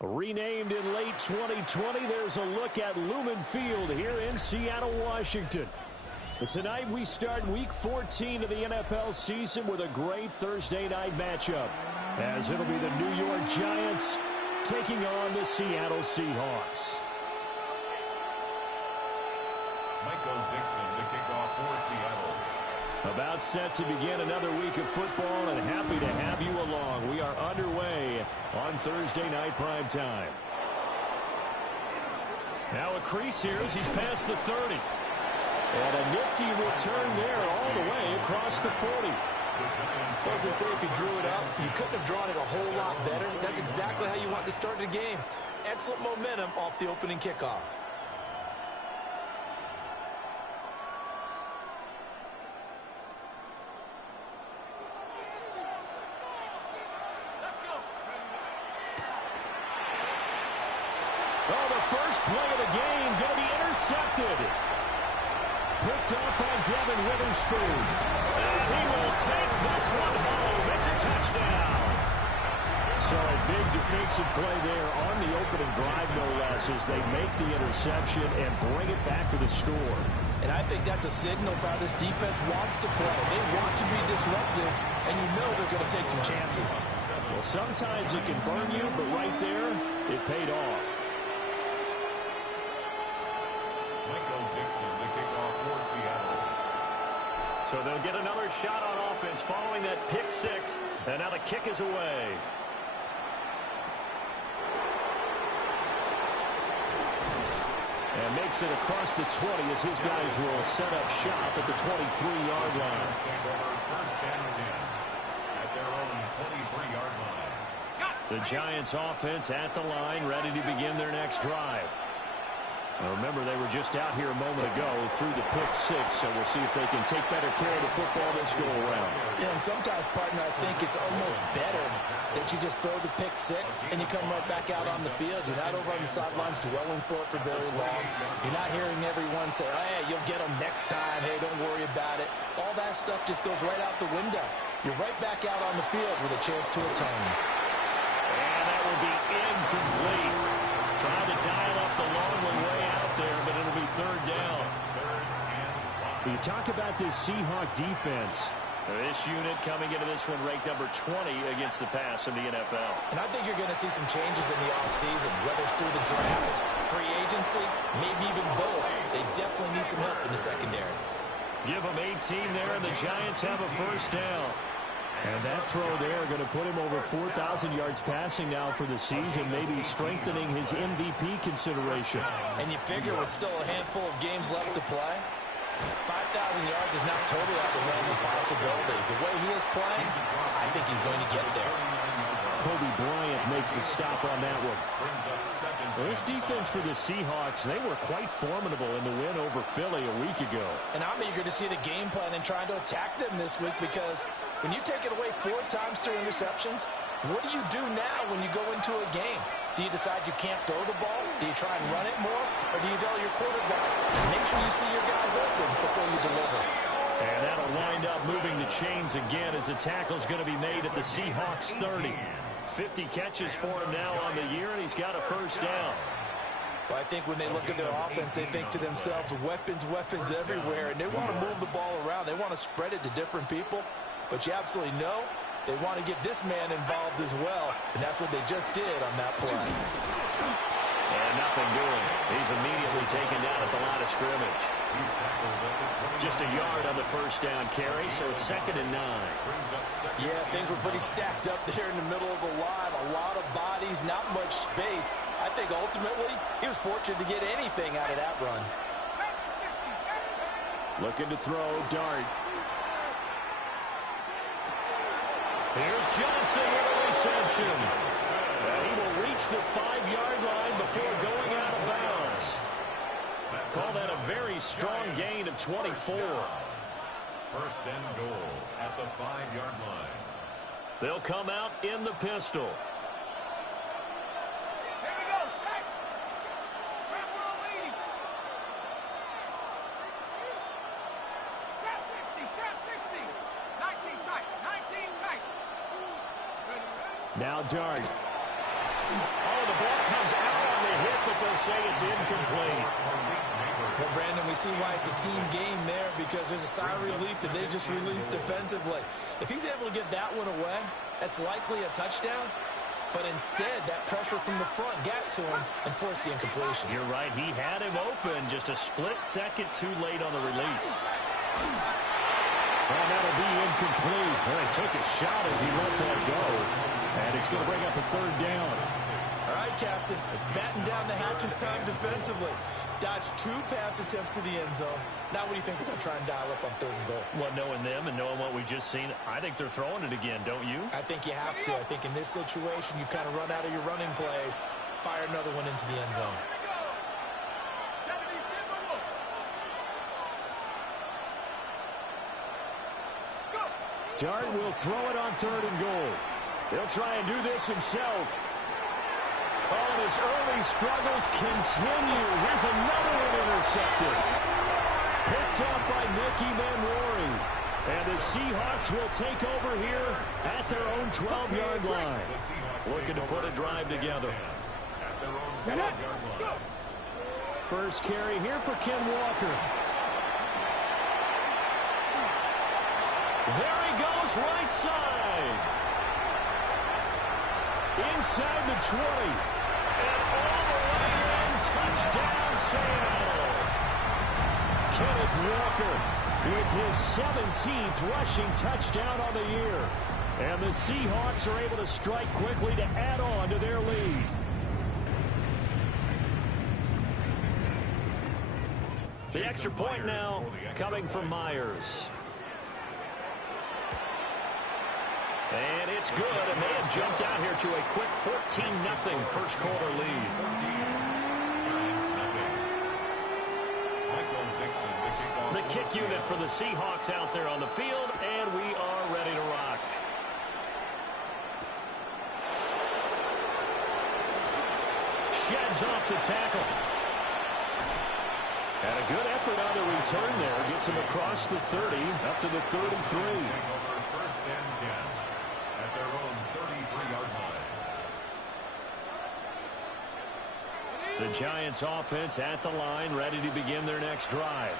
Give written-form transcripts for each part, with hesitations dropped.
Renamed in late 2020, there's a look at Lumen Field here in Seattle, Washington. But tonight we start Week 14 of the NFL season with a great Thursday night matchup, as it'll be the New York Giants taking on the Seattle Seahawks. Michael Dixon to kick off for Seattle. About set to begin another week of football, and happy to have you along. We are underway on Thursday night prime time. Now a crease here as he's past the 30. And a nifty return there all the way across the 40. Well, as I say, if you drew it up, you couldn't have drawn it a whole lot better. That's exactly how you want to start the game. Excellent momentum off the opening kickoff. First play of the game going to be intercepted. Picked up by Devin Witherspoon. And he will take this one home. It's a touchdown. So a big defensive play there on the opening drive, no less, as they make the interception and bring it back for the score. And I think that's a signal for how this defense wants to play. They want to be disruptive, and you know they're going to take some chances. Well, sometimes it can burn you, but right there, it paid off. Michael Dixon to kick off for Seattle. So they'll get another shot on offense following that pick six. And now the kick is away. And makes it across the 20 as his guys will set up shop at the 23-yard line. First and 10 at their own 23-yard line. The Giants offense at the line, ready to begin their next drive. Now remember, they were just out here a moment ago through the pick six, so we'll see if they can take better care of the football this go around. Yeah, and sometimes, partner, I think it's almost better that you just throw the pick six and you come right back out on the field. You're not over on the sidelines dwelling for it for very long. You're not hearing everyone say, oh, hey, you'll get them next time. Hey, don't worry about it. All that stuff just goes right out the window. You're right back out on the field with a chance to atone. And that will be incomplete. Trying to dial up the long way out there, but it'll be third down. You talk about this Seahawk defense. This unit coming into this one ranked number 20 against the pass in the NFL. And I think you're going to see some changes in the offseason, whether it's through the draft, free agency, maybe even both. They definitely need some help in the secondary. Give them 18 there, and the Giants have a first down. And that throw there going to put him over 4,000 yards passing now for the season, maybe strengthening his MVP consideration. And you figure with still a handful of games left to play, 5,000 yards is not totally out of the realm of possibility. The way he is playing, I think he's going to get there. Kobe Bryant makes the stop on that one. Well, this defense for the Seahawks, they were quite formidable in the win over Philly a week ago. And I'm eager to see the game plan and trying to attack them this week, because when you take it away 4 times through interceptions, what do you do now when you go into a game? Do you decide you can't throw the ball? Do you try and run it more? Or do you tell your quarterback, make sure you see your guys open before you deliver? And that'll wind up moving the chains again as the tackle's going to be made at the Seahawks 30. 50 catches for him now on the year, and he's got a first down. Well, I think when they look at their offense, they think to themselves, weapons, weapons everywhere, and they want to move the ball around. They want to spread it to different people, but you absolutely know they want to get this man involved as well, and that's what they just did on that play. And nothing doing. He's immediately taken down at the line of scrimmage. Just a yard on the first down carry, so it's 2nd and 9. Yeah, things were pretty stacked up there in the middle of the line. A lot of bodies, not much space. I think ultimately he was fortunate to get anything out of that run. Looking to throw, Dart. Here's Johnson with a reception. And he will reach the 5-yard line before going out of bounds. Call that a very strong gain of 24. First and goal at the 5-yard line. They'll come out in the pistol. Here we go, set. Grab world lead. Trap 60. 19 tight. Now Dart. Oh, the ball say it's incomplete. Well, Brandon, we see why it's a team game there, because there's a sigh of relief that they just released defensively. If he's able to get that one away, that's likely a touchdown. But instead, that pressure from the front got to him and forced the incompletion. You're right. He had him open, just a split second too late on the release. Well, that'll be incomplete. Well, he took a shot as he let that go. And it's going to bring up a third down. All right, Captain. It's batten down the hatches time defensively. Dodged 2 pass attempts to the end zone. Now what do you think they're going to try and dial up on 3rd and goal? Well, knowing them and knowing what we just seen, I think they're throwing it again, don't you? I think you have to. I think in this situation, you kind of run out of your running plays, fire another one into the end zone. Dart will throw it on 3rd and goal. He'll try and do this himself. Oh, and his early struggles continue. Here's another one intercepted. Picked up by Nicky Manwari. And the Seahawks will take over here at their own 12-yard line. Looking to put a drive together. First carry here for Ken Walker. There he goes, right side. Inside the 20. And all the way in, touchdown Seattle. Kenneth Walker with his 17th rushing touchdown on the year. And the Seahawks are able to strike quickly to add on to their lead. The extra point now coming from Myers. And it's good, and they have jumped out here to a quick 14-0 first quarter lead. The kick unit for the Seahawks out there on the field, and we are ready to rock. Sheds off the tackle. And a good effort on the return there. Gets him across the 30, up to the 33. First and 10 at their own 33-yard line. The Giants offense at the line, ready to begin their next drive.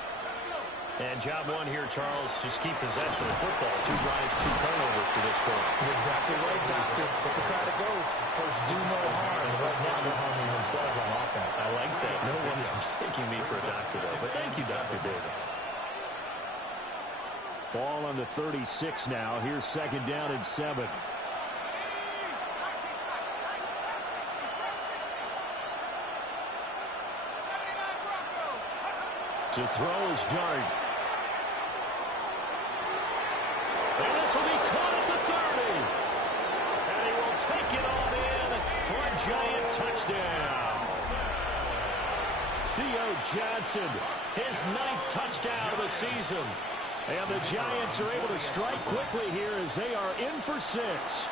And job one here, Charles, just keep possession of the football. 2 drives, 2 turnovers to this point. You're exactly right, Doctor. Let the crowd go. First, do no harm. Right now, they're harming themselves on offense. I like that. No one is mistaking me for a doctor, though. But thank you, Dr. Davis. Ball on the 36 now. Here's 2nd down and 7. To throw is Dart. And this will be caught at the 30. And he will take it on in for a Giant touchdown. Theo Johnson, his 9th touchdown of the season. And the Giants are able to strike quickly here as they are in for 6.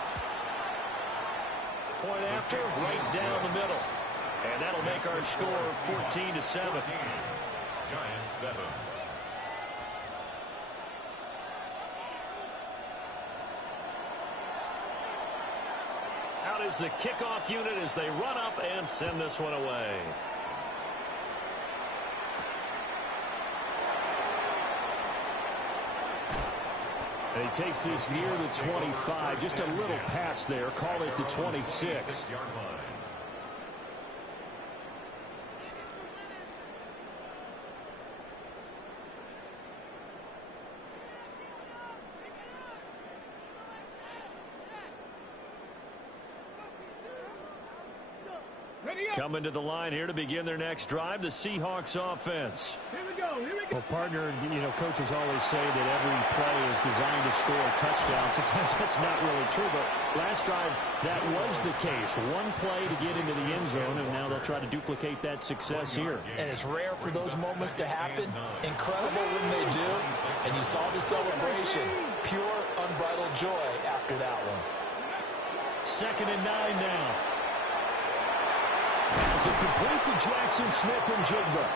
Point after, right down the middle. And that'll make our score 14-7. Giants 7. Out is the kickoff unit as they run up and send this one away. And he takes this near the 25, just a little pass there, call it the 26. Coming to the line here to begin their next drive, the Seahawks offense. Here we go. Well, partner, coaches always say that every play is designed to score a touchdown. Sometimes that's not really true, but last drive, that was the case. One play to get into the end zone, and now they'll try to duplicate that success here. And it's rare for those moments to happen. Incredible when they do. And you saw the celebration. Pure, unbridled joy after that one. 2nd and 9 now. As it complete to Jackson Smith and Jigba.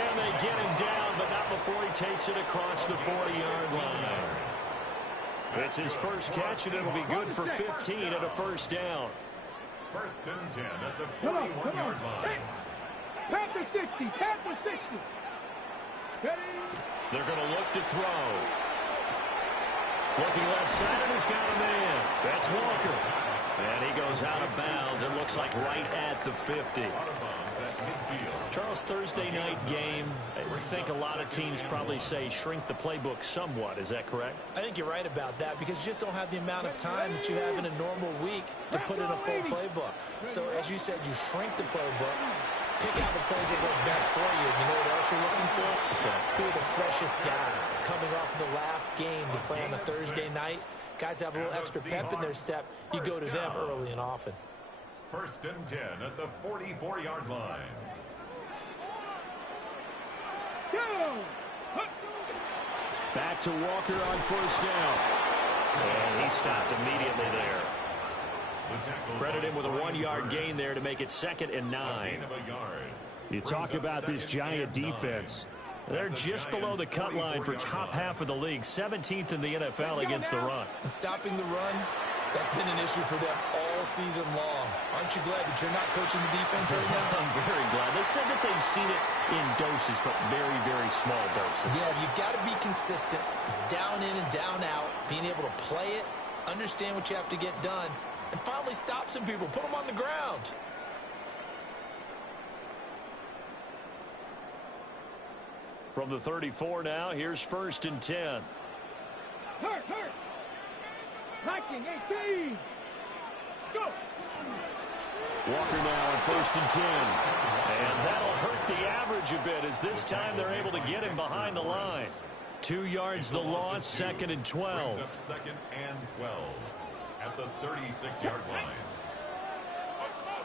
And they get him down, but not before he takes it across the 40-yard line. It's his first catch, and it'll be good for 15 at a first down. 1st and 10 at the 41-yard line. Panther 60. Panther 60. Ready? They're going to look to throw. Looking left side, and he's got a man. That's Walker. And he goes out of bounds. It looks like right at the 50. Charles, Thursday night game, I think a lot of teams probably say shrink the playbook somewhat. Is that correct? I think you're right about that because you just don't have the amount of time that you have in a normal week to put in a full playbook. So, as you said, you shrink the playbook, pick out the plays that work best for you. You know what else you're looking for? Who are the freshest guys coming off of the last game to play on a Thursday night? Guys have a little extra pep in their step. You go to them early and often. 1st and 10 at the 44-yard line. Back to Walker on 1st down. And he stopped immediately there. Credit him with a 1-yard gain there to make it 2nd and 9. You talk about this Giant defense. They're just below the cut line for top half of the league, 17th in the NFL against the run. And stopping the run, that's been an issue for them all season long. Aren't you glad that you're not coaching the defense right now? I'm very glad. They said that they've seen it in doses, but very, very small doses. Yeah, you've got to be consistent. It's down in and down out, being able to play it, understand what you have to get done, and finally stop some people, put them on the ground. From the 34 now, here's 1st and 10. Hurt. Liking 18. Go. Walker now on 1st and 10. And that'll hurt the average a bit as this time they're able to get him behind the line. 2 yards the loss, 2nd and 12. 2nd and 12 at the 36-yard line.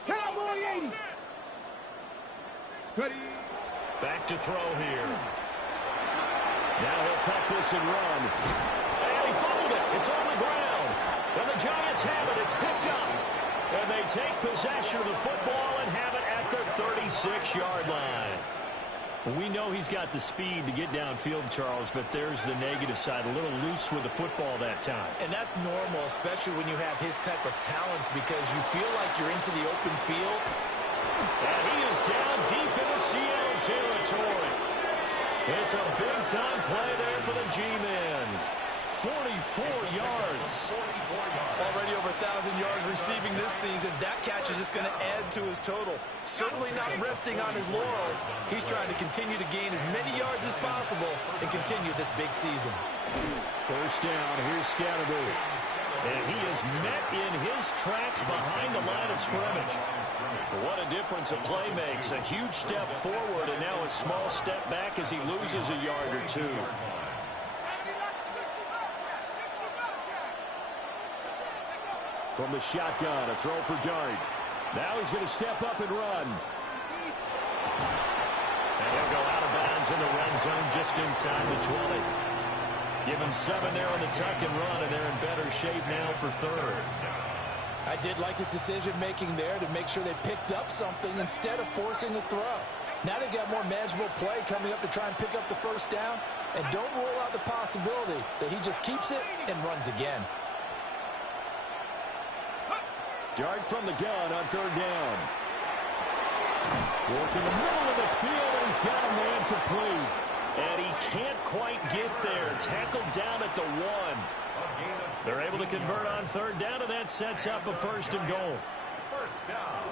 Cowboy 80. Ready. Back to throw here. Now he'll tuck this and run. And he fumbled it. It's on the ground. And the Giants have it. It's picked up. And they take possession of the football and have it at their 36-yard line. We know he's got the speed to get downfield, Charles, but there's the negative side. A little loose with the football that time. And that's normal, especially when you have his type of talents, because you feel like you're into the open field. And he is down deep in the Seattle territory. It's a big-time play there for the G-Men. 44 yards. Already over 1,000 yards receiving this season. That catch is just going to add to his total. Certainly not resting on his laurels. He's trying to continue to gain as many yards as possible and continue this big season. 1st down. Here's Scatterby. And he is met in his tracks behind the line of scrimmage. What a difference a play makes. A huge step forward and now a small step back as he loses a yard or two. From the shotgun, a throw for Dart. Now he's going to step up and run. And he'll go out of bounds in the red zone just inside the 20. Give him 7 there on the tuck and run, and they're in better shape now for 3rd. I did like his decision-making there to make sure they picked up something instead of forcing the throw. Now they've got more manageable play coming up to try and pick up the 1st down, and don't rule out the possibility that he just keeps it and runs again. Dart from the gun on 3rd down. Working the middle of the field, and he's got a man complete. And he can't quite get there. Tackled down at the 1. They're able to convert on 3rd down, and that sets up a 1st and goal. 1st down.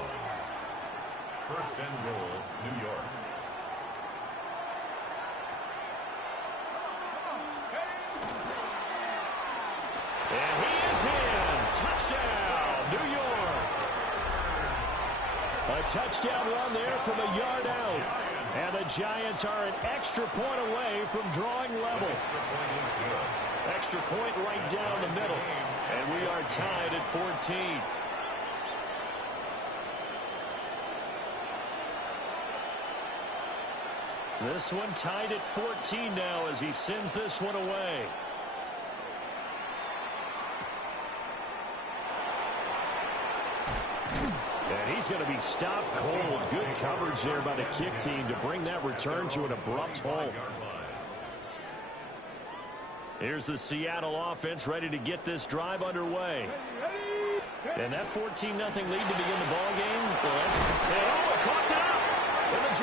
1st and goal, New York. And he is in. Touchdown, New York. A touchdown run there from a yard out. And the Giants are an extra point away from drawing level. Extra point right down the middle. And we are tied at 14. This one tied at 14 now as he sends this one away. And he's going to be stopped cold. Good coverage there by the kick team to bring that return to an abrupt halt. Here's the Seattle offense ready to get this drive underway. And that 14-0 lead to begin the ball game. Well, it caught up. And the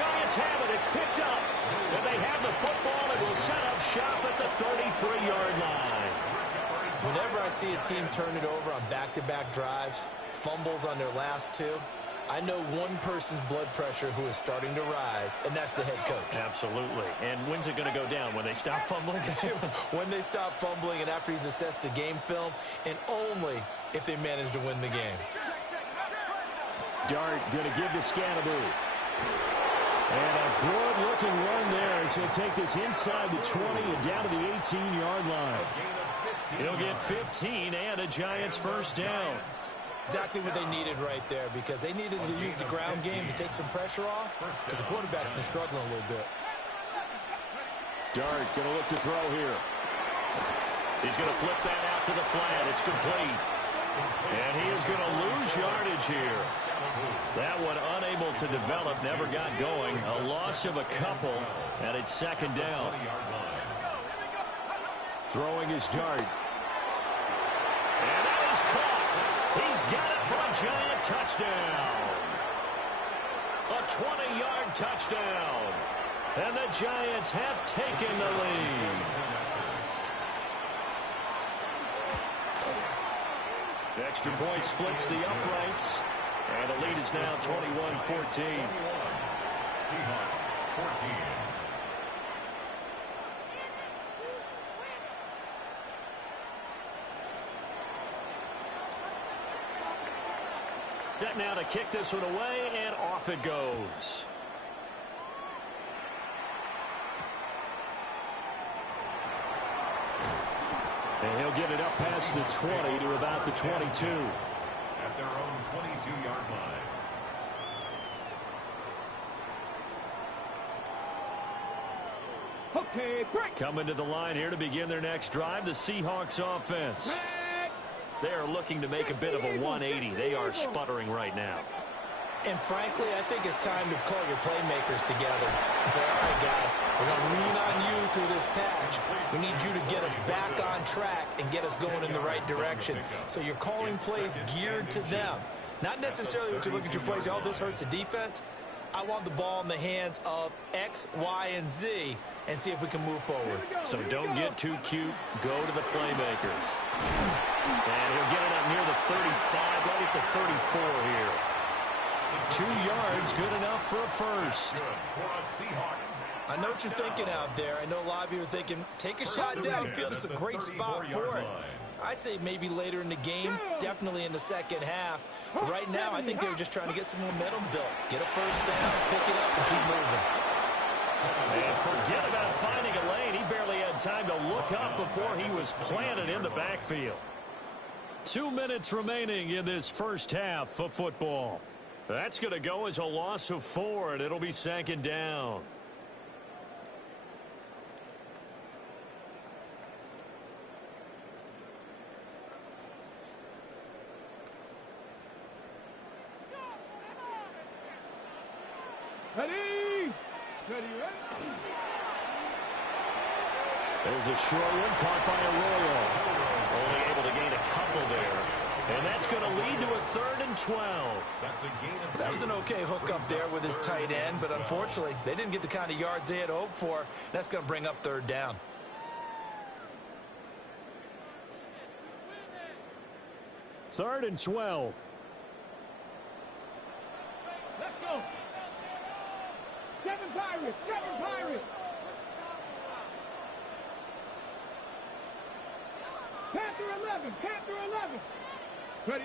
team turn it over on back-to-back drives, fumbles on their last two, I know one person's blood pressure who is starting to rise, and that's the head coach. Absolutely. And when's it going to go down? When they stop fumbling? When they stop fumbling and after he's assessed the game film, and only if they manage to win the game. Dart going to give to Scannaboo. And a good-looking run there as he'll take this inside the 20 and down to the 18-yard line. He'll get 15 and a Giants first down. Exactly what they needed right there, because they needed to use the ground game to take some pressure off, because the quarterback's been struggling a little bit. Dart going to look to throw here. He's going to flip that out to the flat. It's complete. And he is going to lose yardage here. That one unable to develop, never got going. A loss of a couple, and it's second down. Throwing his Dart. And that is caught. He's got it for a Giant touchdown. A 20-yard touchdown. And the Giants have taken the lead. Extra point splits the uprights. And the lead is now 21-14. Seahawks 14. Set now to kick this one away, and off it goes. And he'll get it up past the 20 to about the 22. At their own 22-yard line. Okay, break. Coming to the line here to begin their next drive, the Seahawks offense. They are looking to make a bit of a 180. They are sputtering right now. And frankly, I think it's time to call your playmakers together and say, all right, guys, we're going to lean on you through this patch. We need you to get us back on track and get us going in the right direction. So you're calling plays geared to them. Not necessarily what you look at your plays, oh, this hurts the defense. I want the ball in the hands of X, Y, and Z and see if we can move forward. So don't get too cute. Go to the playmakers. And he'll get it up near the 35, right at the 34 here. 2 yards, good enough for a first. I know what you're thinking out there. I know a lot of you are thinking, take a shot downfield. It's a great spot for it. I'd say maybe later in the game, definitely in the second half. But right now, I think they were just trying to get some momentum built. Get a first down, pick it up, and keep moving. And forget about finding a lane. He barely had time to look up before he was planted in the backfield. 2 minutes remaining in this first half of football. That's going to go as a loss of 4, and it'll be second down. Ready? Ready, ready. There's a short one caught by Arroyo. Only able to gain a couple there. And that's going to lead to a 3rd and 12. That's a gain of 2. That was an okay hook up there with his tight end, but unfortunately, they didn't get the kind of yards they had hoped for. That's going to bring up 3rd down. Third and 12. Let's go. 7 Pirates, 7 Pirates. Panther 11, Panther 11. Ready.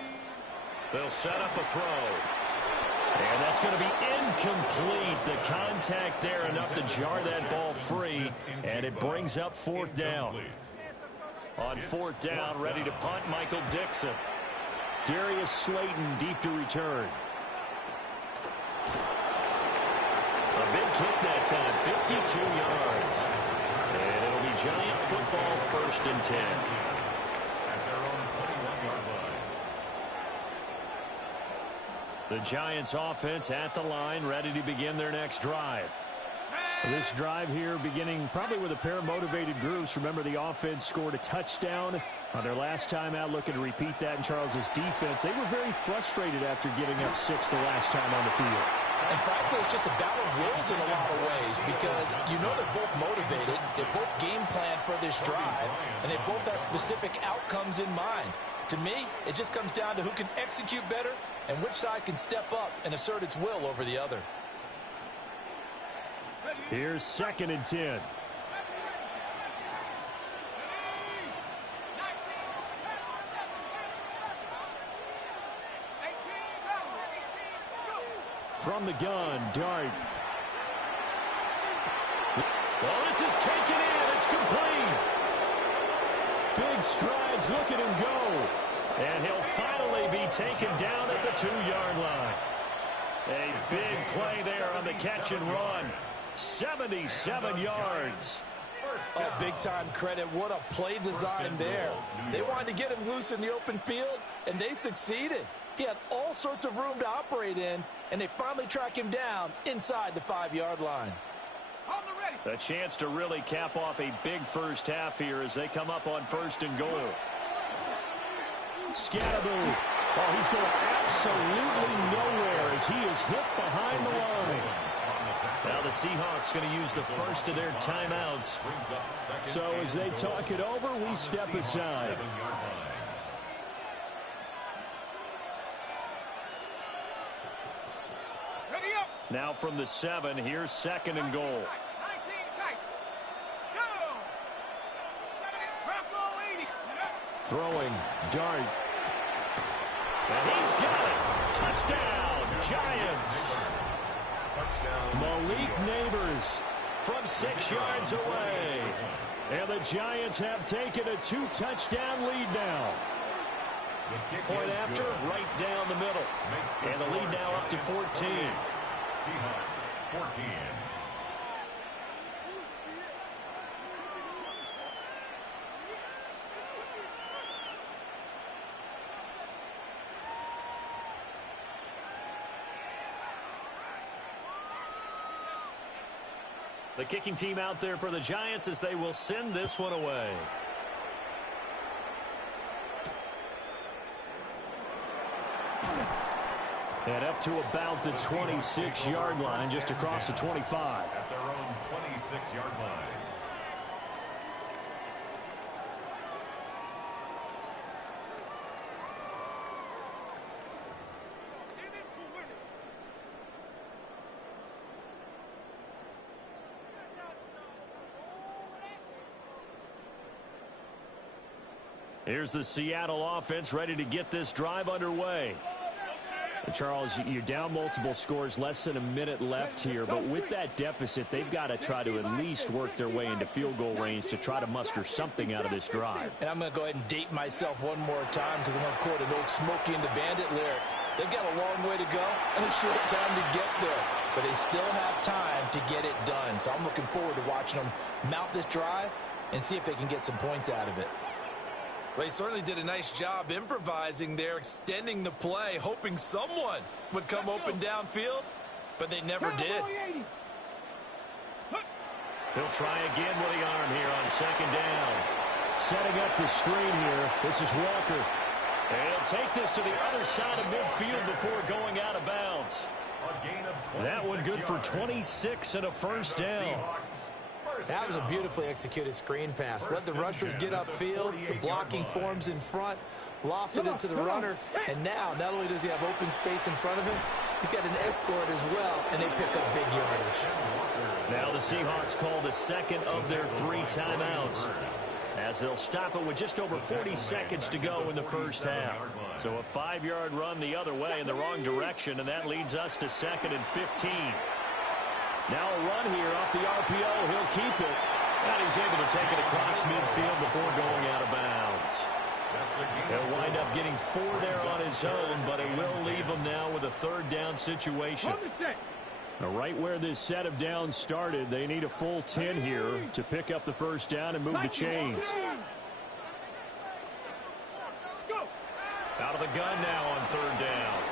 They'll set up a throw. And that's going to be incomplete. The contact there enough to jar that ball free. And it brings up 4th down. On 4th down, ready to punt, Michael Dixon. Darius Slayton deep to return. A big kick that time, 52 yards. And it'll be Giant football, 1st and 10. At their own 21-yard line. The Giants offense at the line, ready to begin their next drive. This drive here beginning probably with a pair of motivated groups. Remember, the offense scored a touchdown on their last time out, looking to repeat that in Charles's defense. They were very frustrated after giving up 6 the last time on the field. And frankly, it's just a battle of wills in a lot of ways because you know they're both motivated, they're both game planned for this drive, and they both have specific outcomes in mind. To me, it just comes down to who can execute better and which side can step up and assert its will over the other. Here's 2nd and 10. From the gun, Dart. Well, this is taken in. It's complete. Big strides. Look at him go. And he'll finally be taken down at the 2-yard line. A big play there on the catch and run. 77 yards. Oh, big-time credit. What a play design there. They wanted to get him loose in the open field, and they succeeded. He had all sorts of room to operate in, and they finally track him down inside the 5-yard line. A chance to really cap off a big first half here as they come up on 1st and goal. Scatterboo. Oh, he's going absolutely nowhere as he is hit behind the line. Now the Seahawks going to use the first of their timeouts. So as they talk it over, we step aside. Now from the 7, here's 2nd and goal. Throwing, Dart. And he's got it. Touchdown, Giants. Touchdown. Malik Neighbors from 6 yards away. And the Giants have taken a 2-touchdown lead now. Point after, right down the middle. And the lead now up to 14. Seahawks, 14. The kicking team out there for the Giants as they will send this one away. And up to about the 26-yard line, just across the 25. At their own 26-yard line. Here's the Seattle offense ready to get this drive underway. And Charles, you're down multiple scores, less than a minute left here, but with that deficit, they've got to try to at least work their way into field goal range to try to muster something out of this drive. And I'm going to go ahead and date myself one more time because I'm going to quote an old Smokey and the Bandit lyric. They've got a long way to go and a short time to get there, but they still have time to get it done. So I'm looking forward to watching them mount this drive and see if they can get some points out of it. Well, he certainly did a nice job improvising there, extending the play, hoping someone would come open downfield, but they never did. He'll try again with the arm here on 2nd down. Setting up the screen here. This is Walker. And he'll take this to the other side of midfield before going out of bounds. That one good for 26 and a first down. That was a beautifully executed screen pass. Let the rushers get upfield. The blocking forms in front. Lofted into the runner. And now, not only does he have open space in front of him, he's got an escort as well, and they pick up big yardage. Now the Seahawks call the second of their 3 timeouts, as they'll stop it with just over 40 seconds to go in the first half. So a 5-yard run the other way in the wrong direction, and that leads us to 2nd and 15. Now a run here off the RPO. He'll keep it. And he's able to take it across midfield before going out of bounds. He'll wind up getting 4 there on his own, but it will leave him now with a 3rd down situation. Now right where this set of downs started, they need a full 10 here to pick up the first down and move the chains. Out of the gun now on 3rd down.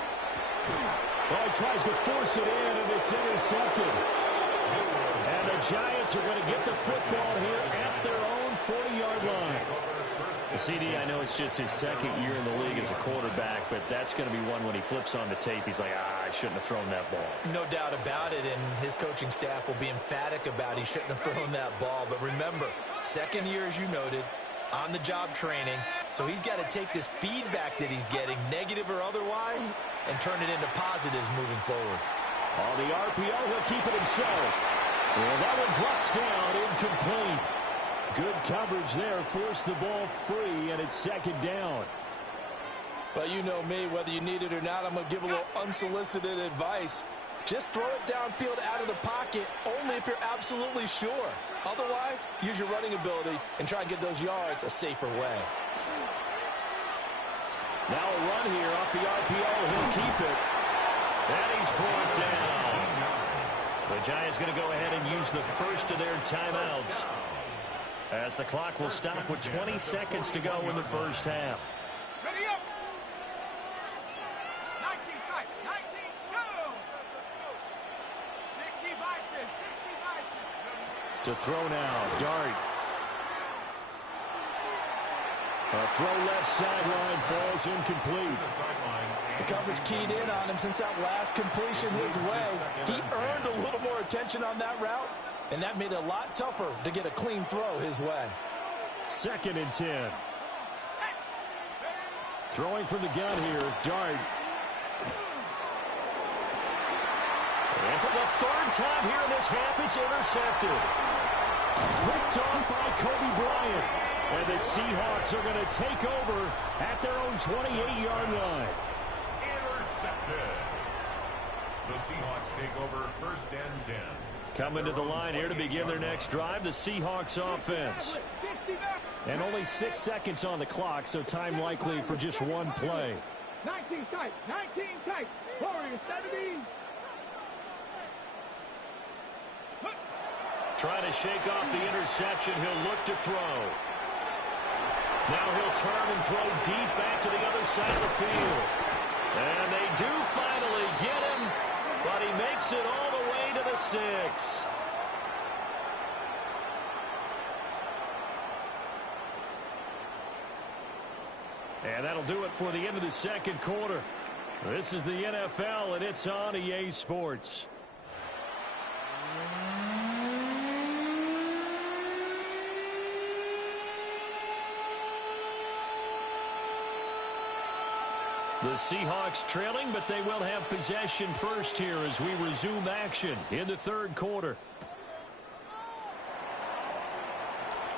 Well, he tries to force it in, and it's intercepted. And the Giants are going to get the football here at their own 40-yard line. CD, I know it's just his second year in the league as a quarterback, but that's going to be one when he flips on the tape. He's like, I shouldn't have thrown that ball. No doubt about it, and his coaching staff will be emphatic about he shouldn't have thrown that ball. But remember, second year, as you noted, on-the-job training, so he's got to take this feedback that he's getting, negative or otherwise, and turn it into positives moving forward. On the RPO, he'll keep it himself. Well, that one drops down, incomplete. Good coverage there, forced the ball free, and it's second down. But you know me, whether you need it or not, I'm going to give a little unsolicited advice. Just throw it downfield out of the pocket, only if you're absolutely sure. Otherwise, use your running ability and try and get those yards a safer way. Now a run here off the RPO. He'll keep it. And he's brought down. The Giants going to go ahead and use the first of their timeouts, as the clock will stop with 20 seconds to go in the first half. Ready up. 19 tight. 19, go. 60 Bison. 60 Bison. To throw now, Dart. A throw left sideline, falls incomplete. The coverage keyed in on him since that last completion his way. He earned a little more attention on that route, and that made it a lot tougher to get a clean throw his way. 2nd and 10. Throwing from the gun here, Dart. And for the third time here in this half, it's intercepted. Picked off by Kobe Bryant. And the Seahawks are going to take over at their own 28-yard line. Intercepted. The Seahawks take over 1st and 10. Coming to the line here to begin their next drive, the Seahawks offense. And only 6 seconds on the clock, so time likely for just one play. 19 tight. 19 tight. Warriors, 70. Trying to shake off the interception. He'll look to throw. Now he'll turn and throw deep back to the other side of the field. And they do finally get him, but he makes it all the way to the 6. And that'll do it for the end of the second quarter. This is the NFL, and it's on EA Sports. The Seahawks trailing, but they will have possession first here as we resume action in the third quarter.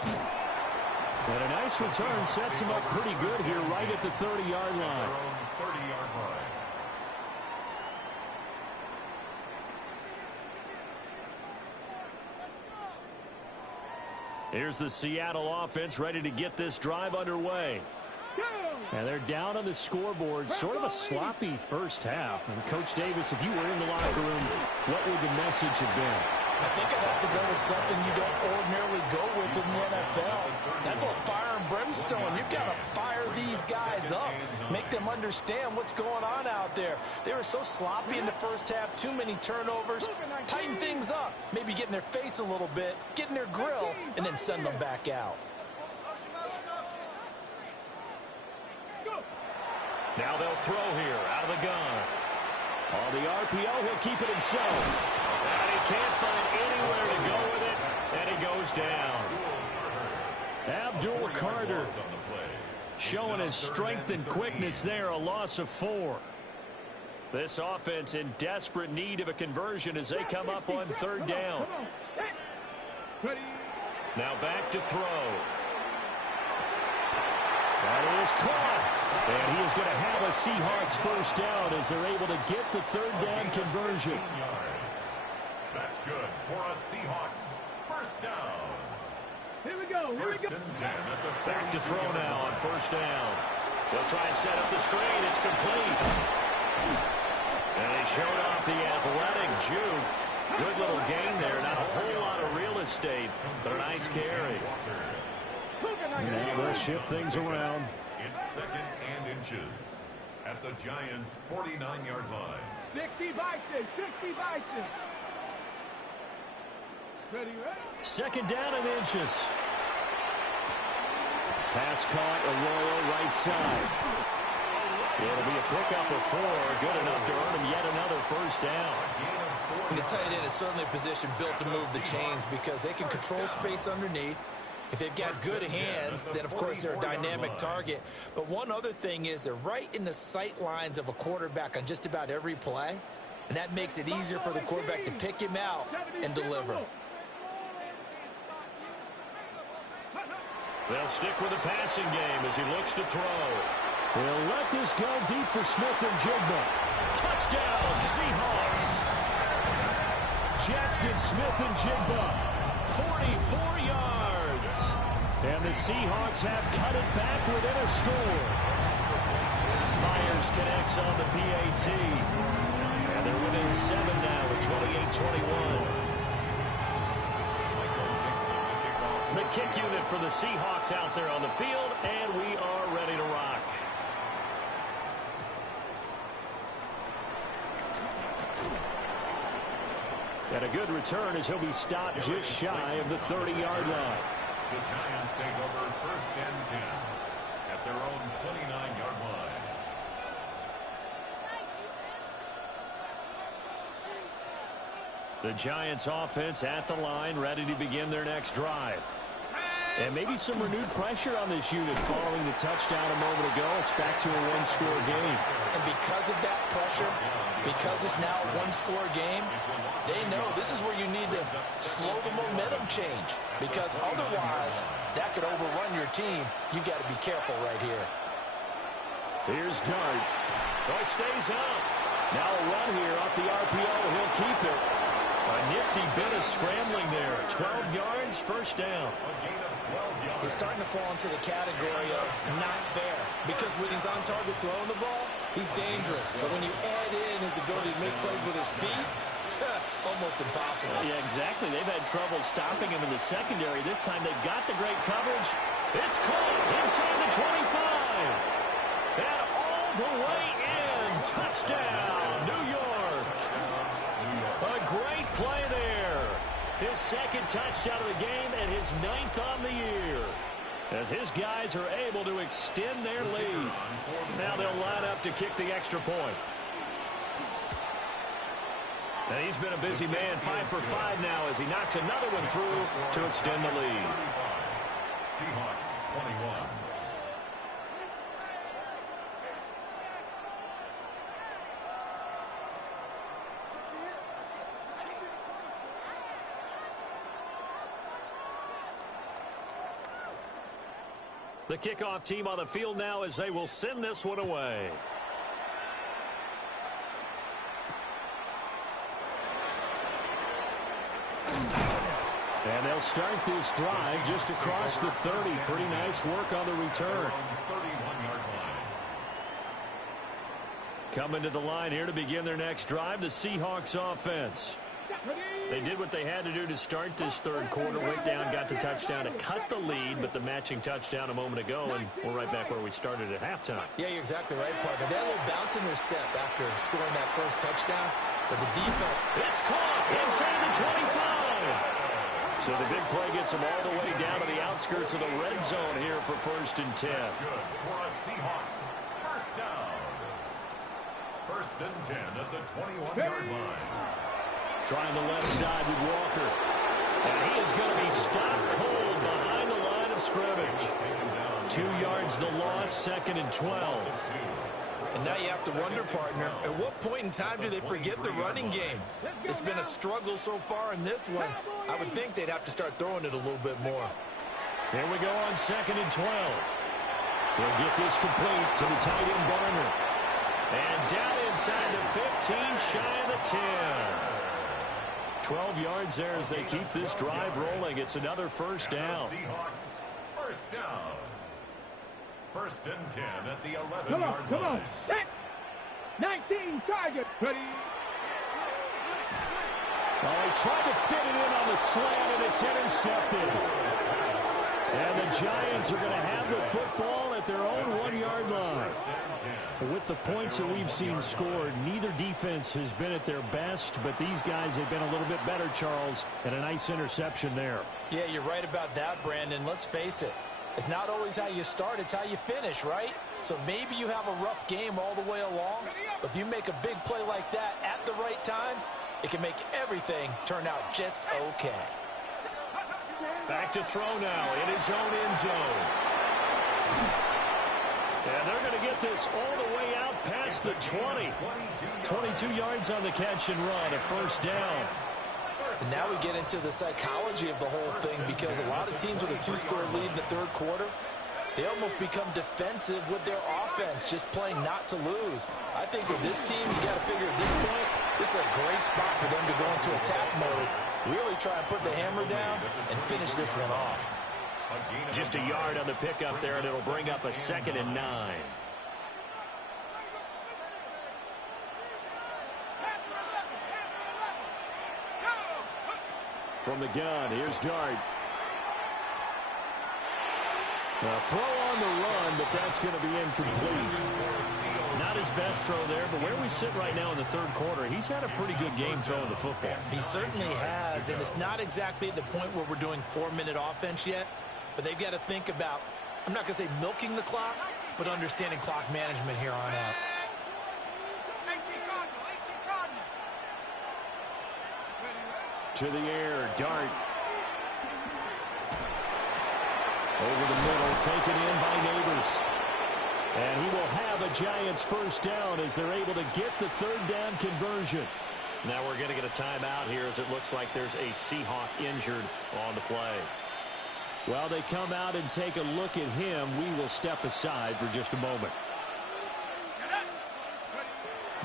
And a nice return sets him up pretty good here right at the 30-yard line. 30-yard line. Here's the Seattle offense ready to get this drive underway. And they're down on the scoreboard. Sort of a sloppy first half. And Coach Davis, if you were in the locker room, what would the message have been? I think I'd have to go with something you don't ordinarily go with in the NFL. That's like fire and brimstone. You've got to fire these guys up. Make them understand what's going on out there. They were so sloppy in the first half. Too many turnovers. Tighten things up. Maybe get in their face a little bit. Get in their grill. And then send them back out. Now they'll throw here out of the gun. On the RPO, he'll keep it himself. And he can't find anywhere to go with it, and he goes down. Abdul Carter showing his strength and quickness there, a loss of 4. This offense in desperate need of a conversion as they come up on 3rd down. Now back to throw. That is caught. And he is going to have a Seahawks first down as they're able to get the 3rd down conversion. That's good for a Seahawks first down. Here we go. Here we go. Back to throw now on 1st down. They'll try and set up the screen. It's complete. And they showed off the athletic juke. Good little gain there. Not a whole lot of real estate, but a nice carry. Now they'll shift things around. It's 2nd and inches at the Giants' 49-yard line. 60 Bison. 60 Bison. Ready, ready. 2nd down and inches. Pass caught, Arroyo right side. It'll be a pickup of 4, good enough to earn him yet another first down. And the tight end is certainly a position built to move the chains because they can control space underneath. If they've got good hands, then of course they're a dynamic target. But one other thing is they're right in the sight lines of a quarterback on just about every play. And that makes it easier for the quarterback to pick him out and deliver. They'll stick with the passing game as he looks to throw. He'll let this go deep for Smith and Jigba. Touchdown, Seahawks. Jackson Smith-Njigba, 44 yards. And the Seahawks have cut it back within a score. Myers connects on the PAT. And they're within 7 now with 28-21. The kick unit for the Seahawks out there on the field, and we are ready to rock. And a good return as he'll be stopped just shy of the 30-yard line. The Giants take over 1st and 10 at their own 29-yard line. The Giants offense at the line, ready to begin their next drive. And maybe some renewed pressure on this unit following the touchdown a moment ago. It's back to a one-score game. And because of that pressure, because it's now a one-score game, they know this is where you need to slow the momentum change. Because otherwise, that could overrun your team. You've got to be careful right here. Here's Dart. Oh, he stays out. Now a run here off the RPO. He'll keep it. A nifty bit of scrambling there. 12 yards, first down. He's starting to fall into the category of not fair. Because when he's on target throwing the ball, he's dangerous. But when you add in his ability to make plays with his feet, almost impossible. Yeah, exactly. They've had trouble stopping him in the secondary. This time they've got the great coverage. It's caught inside the 25. And all the way in. Touchdown, New York. A great play there. His second touchdown of the game and his 9th on the year. As his guys are able to extend their lead. Now they'll line up to kick the extra point. And he's been a busy man, 5 for 5 now as he knocks another one through to extend the lead. Seahawks 21. The kickoff team on the field now as they will send this one away. And they'll start this drive just across the 30. Pretty nice work on the return. Coming to the line here to begin their next drive, the Seahawks offense. They did what they had to do to start this third quarter. Went down, got the touchdown to cut the lead, but the matching touchdown a moment ago, and we're right back where we started at halftime. Yeah, you're exactly right, partner. They had a little bounce in their step after scoring that first touchdown, but the defense... It's caught inside the 25. So the big play gets them all the way down to the outskirts of the red zone here for 1st and 10. That's good for a Seahawks. First down. 1st and 10 at the 21-yard line. Trying the left side with Walker. And he is going to be stopped cold behind the line of scrimmage. 2 yards the loss, 2nd and 12. And now you have to wonder, partner, at what point in time do they forget the running game? It's been a struggle so far in this one. I would think they'd have to start throwing it a little bit more. Here we go on 2nd and 12. He'll get this complete to the tight end Barner. And down inside the 15, shy of the 10. 12 yards there as they keep this drive rolling. It's another first down. Seahawks, first down. 1st and 10 at the 11-yard line. Come on, set. 19, target, ready. Oh, he tried to fit it in on the slant, and it's intercepted. And the Giants are going to have the football at their own 1-yard line. With the points that we've seen scored, neither defense has been at their best, but these guys have been a little bit better, Charles, and a nice interception there. Yeah, you're right about that, Brandon. Let's face it. It's not always how you start, it's how you finish, right? So maybe you have a rough game all the way along, but if you make a big play like that at the right time, it can make everything turn out just okay. Back to throw now in his own end zone. And they're going to get this all the way out past the 20. 22 yards on the catch and run, a first down. And now we get into the psychology of the whole thing, because a lot of teams with a 2-score lead in the third quarter, they almost become defensive with their offense, just playing not to lose. I think with this team, you got to figure at this point, this is a great spot for them to go into attack mode, really try and put the hammer down and finish this one off. Just a yard on the pickup there, and it'll bring up a 2nd and 9. From the gun, here's Dart. A throw on the run, but that's going to be incomplete. Not his best throw there, but where we sit right now in the third quarter, he's had a pretty good game throwing the football. He certainly has, and it's not exactly at the point where we're doing 4-minute offense yet, but they've got to think about, I'm not going to say milking the clock, but understanding clock management here on out. To the air, Dart. Over the middle, taken in by Neighbors. And he will have a Giants first down as they're able to get the third down conversion. Now we're going to get a timeout here as it looks like there's a Seahawk injured on the play. While they come out and take a look at him, we will step aside for just a moment.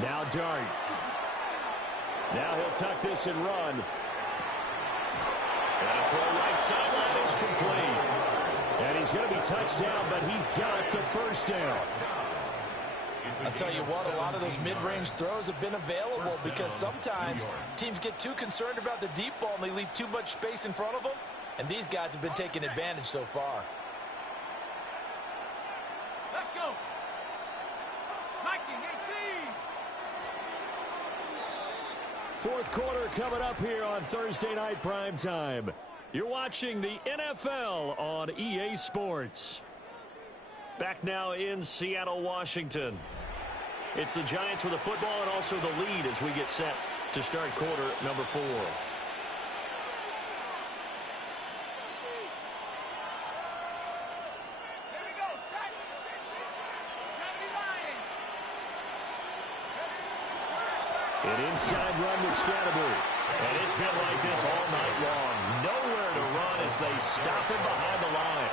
Now Dart. Now he'll tuck this and run. And a throw right sideline is complete. And he's going to be touched down, but he's got the first down. I'll tell you what, a lot of those mid-range throws have been available because sometimes teams get too concerned about the deep ball and they leave too much space in front of them. And these guys have been taking advantage so far. Let's go. 19-18. Fourth quarter coming up here on Thursday Night Primetime. You're watching the NFL on EA Sports. Back now in Seattle, Washington. It's the Giants with the football and also the lead as we get set to start quarter number 4. An inside run to Scatterby. And it's been like this all night long. Nowhere to run as they stop him behind the line.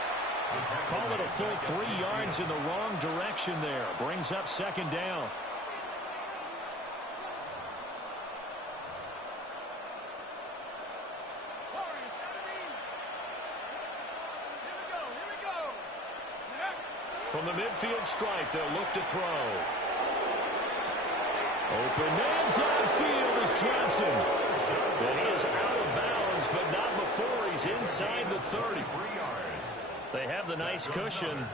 Call it a full 3 yards in the wrong direction there. Brings up second down. From the midfield stripe, they'll look to throw. Open man downfield is Johnson. And he is out of bounds, but not before he's inside the 30. They have the nice cushion.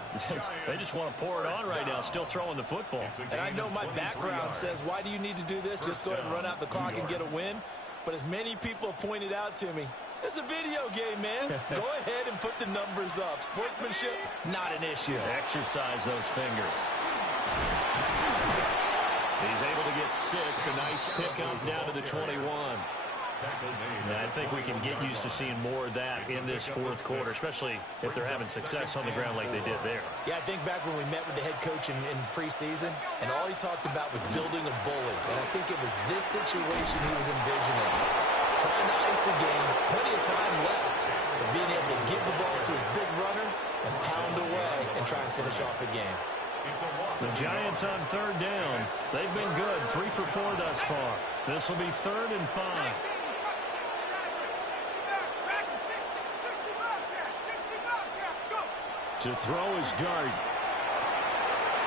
They just want to pour it on right now, still throwing the football. And I know my background says, why do you need to do this? Just go ahead and run out the clock and get a win. But as many people pointed out to me, this is a video game, man. Go ahead and put the numbers up. Sportsmanship, not an issue. Exercise those fingers. He's able to get 6. A nice pickup down to the 21. And I think we can get used to seeing more of that in this fourth quarter, especially if they're having success on the ground like they did there. Yeah, I think back when we met with the head coach in preseason, and all he talked about was building a bully. And I think it was this situation he was envisioning. Trying to ice a game, plenty of time left, but being able to give the ball to his big runner and pound away and try and finish off a game. The Giants on third down. They've been good. 3 for 4 thus far. This will be 3rd and 5. To throw is Dart.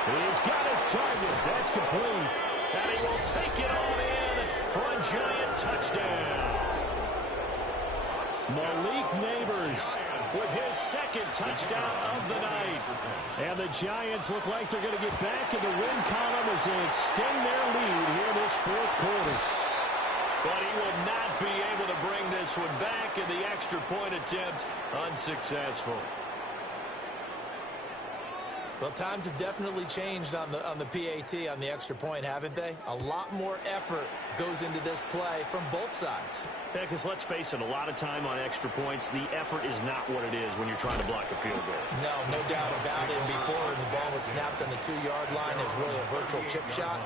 He's got his target. That's complete. And he will take it on in for a Giant touchdown. Malik Neighbors with his 2nd touchdown of the night. And the Giants look like they're going to get back in the win column as they extend their lead here this fourth quarter. But he will not be able to bring this one back, and the extra point attempt unsuccessful. Well, times have definitely changed on the PAT, on the extra point, haven't they? A lot more effort goes into this play from both sides. Yeah, because let's face it, a lot of time on extra points, the effort is not what it is when you're trying to block a field goal. No doubt about it. And before, the ball was snapped on the 2-yard line. It was really a virtual chip shot.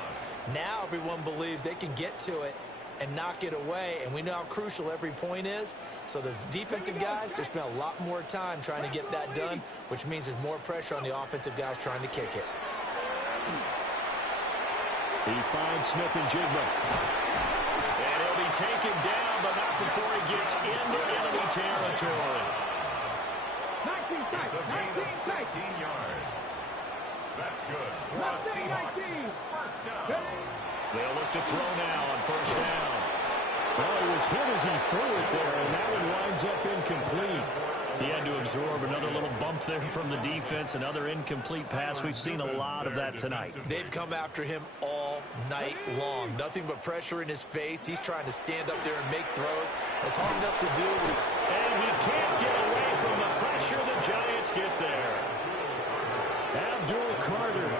Now everyone believes they can get to it and knock it away, and we know how crucial every point is. So the defensive guys, they spent a lot more time trying to get that done, which means there's more pressure on the offensive guys trying to kick it. He finds Smith-Njigba. And he'll be taken down, but not before he gets into enemy territory. It's a gain of 16 yards. That's good. Seahawks. First down. They'll look to throw now on first down. Well, he was hit as he threw it there, and that one winds up incomplete. He had to absorb another little bump there from the defense, another incomplete pass. We've seen a lot of that tonight. They've come after him all night long. Nothing but pressure in his face. He's trying to stand up there and make throws. It's hard enough to do. And he can't get away from the pressure. The Giants get there. Abdul Carter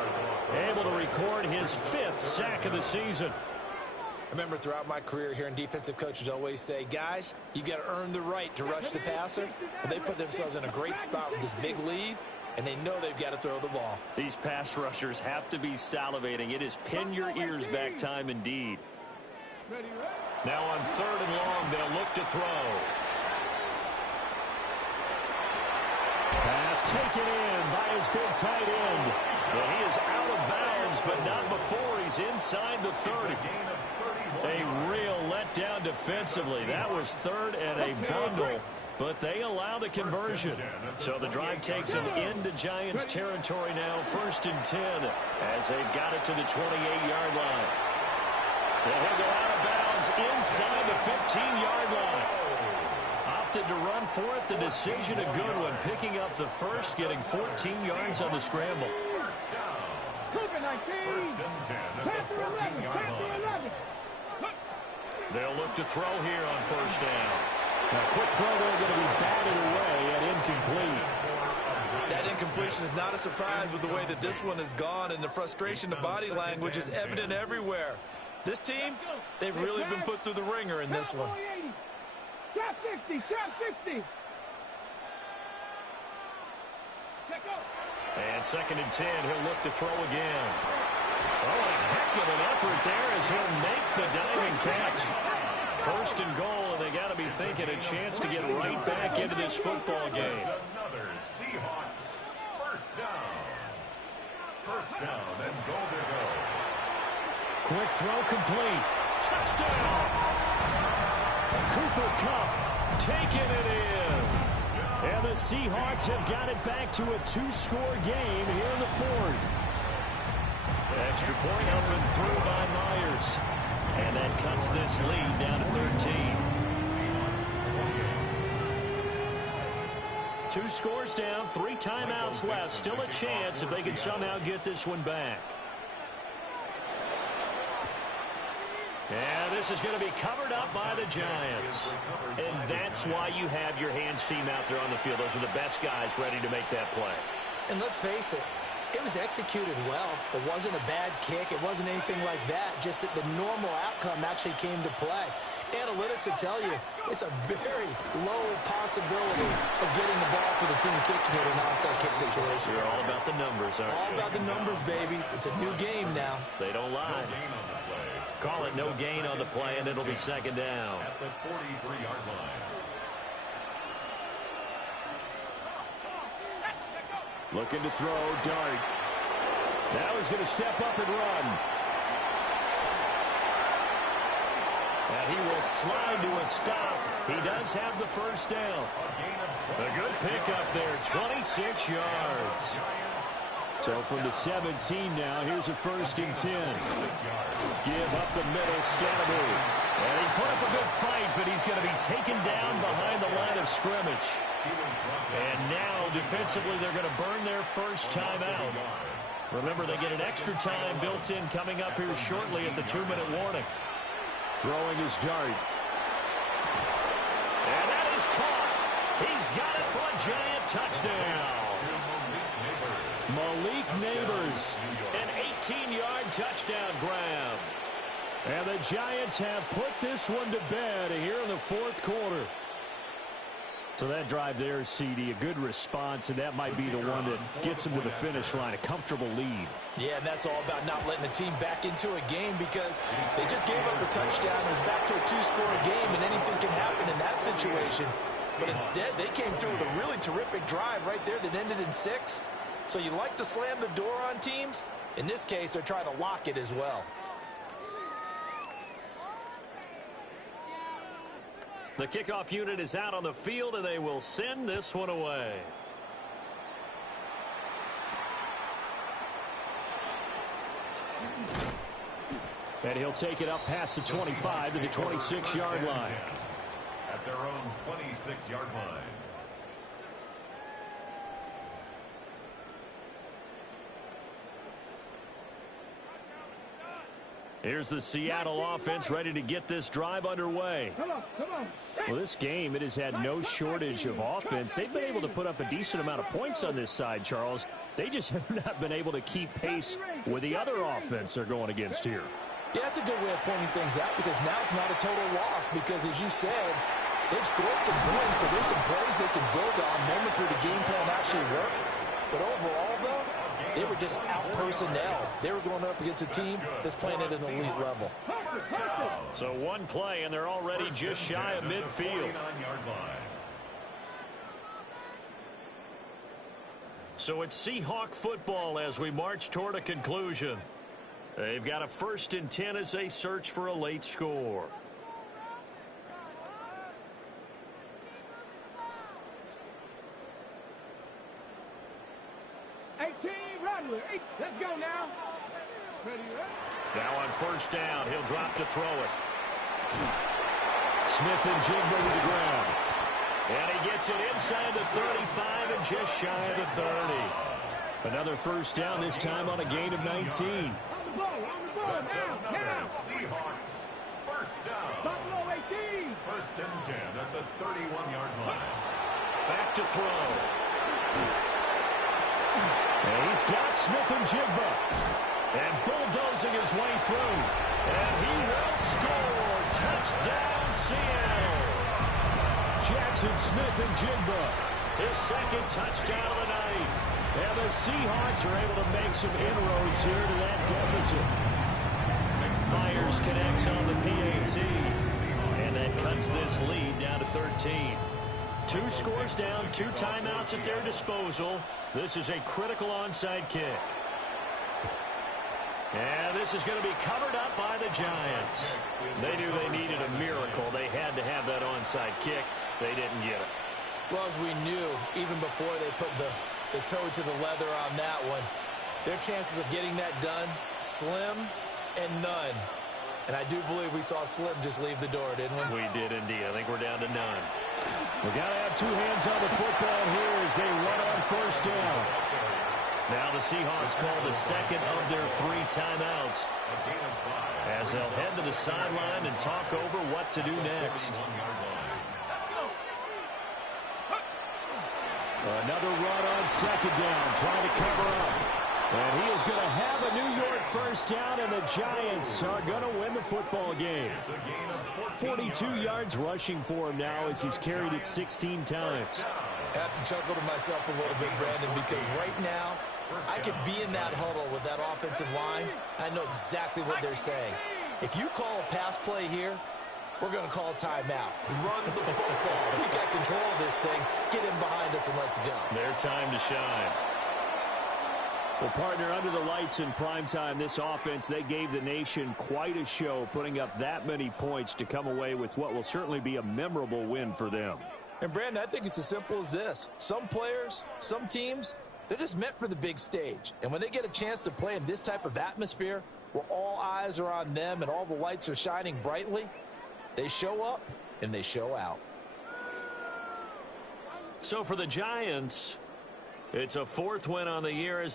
able to record his 5th sack of the season. I remember throughout my career hearing defensive coaches always say, guys, you got to earn the right to rush the passer. Well, they put themselves in a great spot with this big lead, and they know they've got to throw the ball. These pass rushers have to be salivating. It is pin your ears back time indeed. Now on 3rd and long, they'll look to throw. Pass taken in by his big tight end. Well, he is out of bounds, but not before he's inside the 30. A real letdown defensively. That was 3rd and a bundle, but they allow the conversion. So the drive takes them into Giants territory now, 1st and 10, as they've got it to the 28-yard line. And he'll go out of bounds inside the 15-yard line. Opted to run for it. The decision a good one, picking up the first, getting 14 yards on the scramble. First and 10 at the 14-yard line. They'll look to throw here on first down. Now, quick throw there, going to be batted away and incomplete. That incompletion is not a surprise with the way that this one has gone, and the frustration, the body language is evident everywhere. This team, they've really been put through the ringer in this one. Trap 60, trap 60. And 2nd and 10, he'll look to throw again. Oh, a heck of an effort there as he'll make the diving catch. 1st and goal, and they got to be thinking a chance to get right back into this football game. Another Seahawks. First down. First down and goal to go. Quick throw complete. Touchdown! Cooper Kupp taking it in. And the Seahawks have got it back to a 2-score game here in the 4th. Extra point up and through by Myers. And that cuts this lead down to 13. 2 scores down, 3 timeouts left. Still a chance if they can somehow get this one back. And this is going to be covered up by the Giants. And that's why you have your hands team out there on the field. Those are the best guys ready to make that play. And let's face it, it was executed well. It wasn't a bad kick. It wasn't anything like that. Just that the normal outcome actually came to play. Analytics will tell you it's a very low possibility of getting the ball for the team kicking it in an onside kick situation. You're all about the numbers, aren't you? All about the numbers, baby. It's a new game now. They don't lie. Call it no gain on the play, and it'll be 2nd down. At the 43-yard line. Looking to throw, Dart. Now he's going to step up and run. And he will slide to a stop. He does have the first down. A good pickup there, 26 yards. So from the 17 now, here's a 1st and 10. Give up the middle, Scatterby. And he put up a good fight, but he's going to be taken down behind the line of scrimmage. And now, defensively, they're going to burn their first time out. Remember, they get an extra time built in coming up here shortly at the 2-minute warning. Throwing his Dart. And that is caught. He's got it for a Giant touchdown. Malik Neighbors, an 18-yard touchdown grab. And the Giants have put this one to bed here in the fourth quarter. So that drive there, CD, a good response, and that might be the one that gets them to the finish line, a comfortable lead. Yeah, and that's all about not letting the team back into a game because they just gave up a touchdown. It was back to a two-score game, and anything can happen in that situation. But instead, they came through with a really terrific drive right there that ended in 6. So you like to slam the door on teams? In this case, they're trying to lock it as well. The kickoff unit is out on the field, and they will send this one away. And he'll take it up past the 25 to the 26-yard line. At their own 26-yard line. Here's the Seattle offense ready to get this drive underway. Well, this game, it has had no shortage of offense. They've been able to put up a decent amount of points on this side, Charles. They just have not been able to keep pace with the other offense they're going against here. Yeah, that's a good way of pointing things out because now it's not a total loss because, as you said, they've scored some points, so there's some plays they can build on, moments where the game plan actually worked. But overall, though, they were just out-personnel. They were going up against a team that's playing at an elite level. So one play, and they're already just shy of midfield. So it's Seahawk football as we march toward a conclusion. They've got a 1st and 10 as they search for a late score. Let's go now. Now on 1st down, he'll drop to throw it. Smith-Njigba to the ground. And he gets it inside the 35 and just shy of the 30. Another 1st down, this time on a gain of 19. Seahawks 1st down. 1st and 10 at the 31-yard line. Back to throw. And he's got Smith-Njigba. And bulldozing his way through. And he will score. Touchdown, Seattle. Jackson Smith-Njigba, his 2nd touchdown of the night. And the Seahawks are able to make some inroads here to that deficit. Myers connects on the PAT. And that cuts this lead down to 13. 2 scores down, 2 timeouts at their disposal. This is a critical onside kick. And this is going to be covered up by the Giants. They knew they needed a miracle. They had to have that onside kick. They didn't get it. Well, as we knew, even before they put the toe to the leather on that one, their chances of getting that done, slim and none. And I do believe we saw Slim just leave the door, didn't we? We did indeed. I think we're down to none. We got to have 2 hands on the football here as they run on 1st down. Now the Seahawks call the 2nd of their 3 timeouts as they'll head to the sideline and talk over what to do next. Another run on 2nd down, trying to cover up. And he is going to have a New York 1st down, and the Giants are going to win the football game. 42 yards rushing for him now as he's carried it 16 times. I have to chuckle to myself a little bit, Brandon, because right now I could be in that huddle with that offensive line. I know exactly what they're saying. If you call a pass play here, we're going to call timeout. Run the football. We got control of this thing. Get in behind us and let's go. Their time to shine. Well, partner, under the lights in primetime, this offense, they gave the nation quite a show, putting up that many points to come away with what will certainly be a memorable win for them. And, Brandon, I think it's as simple as this. Some players, some teams, they're just meant for the big stage. And when they get a chance to play in this type of atmosphere where all eyes are on them and all the lights are shining brightly, they show up and they show out. So for the Giants, it's a 4th win on the year as they